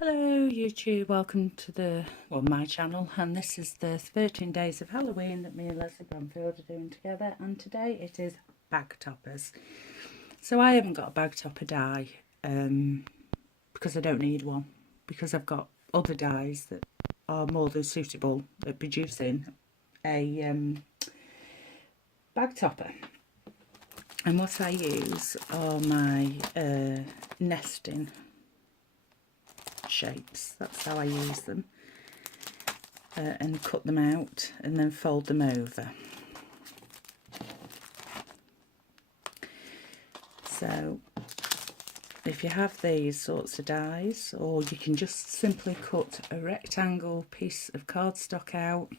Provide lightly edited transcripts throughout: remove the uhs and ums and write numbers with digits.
Hello YouTube, welcome to my channel, and this is the 13 days of Halloween that me and Leslie are doing together, and today it is bag toppers. So I haven't got a bag topper die because I don't need one, because I've got other dies that are more than suitable at producing a bag topper. And what I use are my nesting shapes. That's how I use them, and cut them out and then fold them over. So if you have these sorts of dies, or you can just simply cut a rectangle piece of cardstock out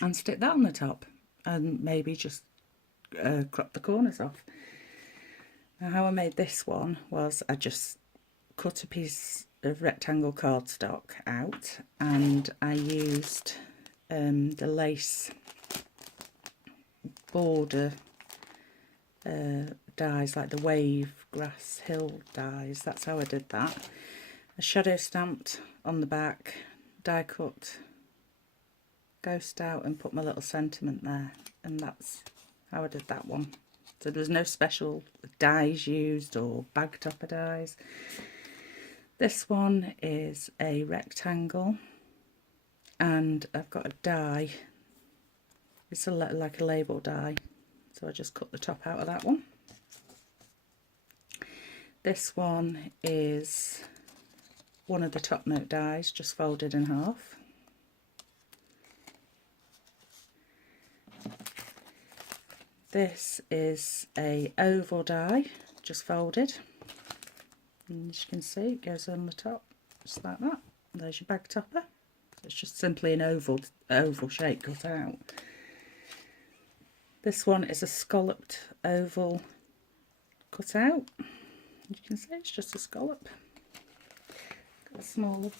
and stick that on the top, and maybe just crop the corners off. Now, how I made this one was I just cut a piece of rectangle cardstock out, and I used the lace border dies, like the wave grass hill dies. That's how I did that. I shadow stamped on the back, die cut, ghost out, and put my little sentiment there, and that's how I did that one. So there was no special dies used or bag topper dies. This one is a rectangle, and I've got a die. It's like a label die, so I just cut the top out of that one. This one is one of the top note dies, just folded in half. This is a oval die, just folded. And as you can see, it goes on the top, just like that. There's your bag topper. It's just simply an oval shape cut out. This one is a scalloped oval cut out. As you can see, it's just a scallop. Got a small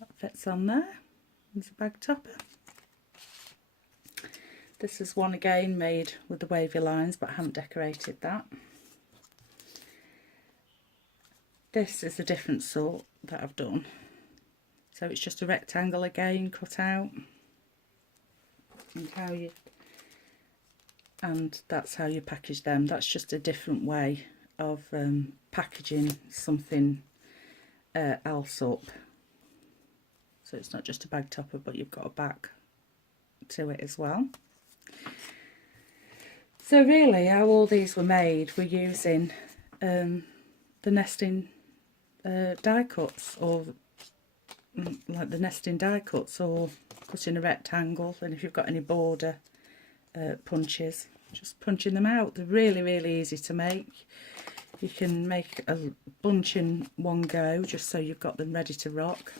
that fits on there. There's a bag topper. This is one again made with the wavy lines, but I haven't decorated that. This is a different sort that I've done. So it's just a rectangle again cut out, and that's how you package them. That's just a different way of packaging something else up. So it's not just a bag topper, but you've got a back to it as well. So really, how all these were made, we're using the nesting die cuts, or like the nesting die cuts, or cutting a rectangle, and if you've got any border punches, just punching them out. They're really, really easy to make. You can make a bunch in one go, just so you've got them ready to rock.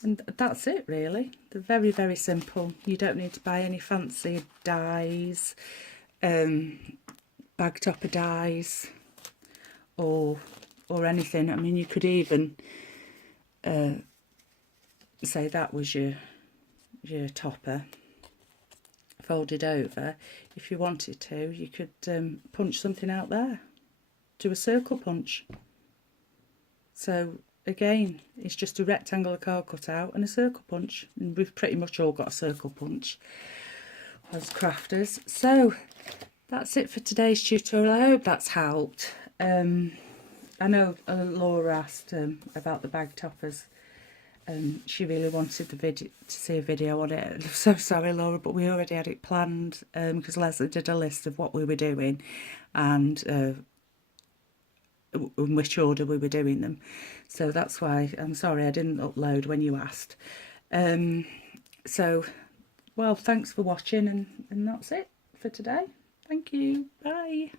And that's it really. They're very, very simple. You don't need to buy any fancy dies, bag topper dies, or anything. I mean, you could even say that was your topper folded over. If you wanted to, you could punch something out there, do a circle punch. So again, it's just a rectangle of card cut out and a circle punch, and we've pretty much all got a circle punch as crafters. So that's it for today's tutorial. I hope that's helped. I know Laura asked about the bag toppers, and she really wanted to see a video on it. I'm so sorry, Laura, but we already had it planned because Leslie did a list of what we were doing and in which order we were doing them. So that's why I'm sorry I didn't upload when you asked. So, well, thanks for watching, and that's it for today. Thank you. Bye.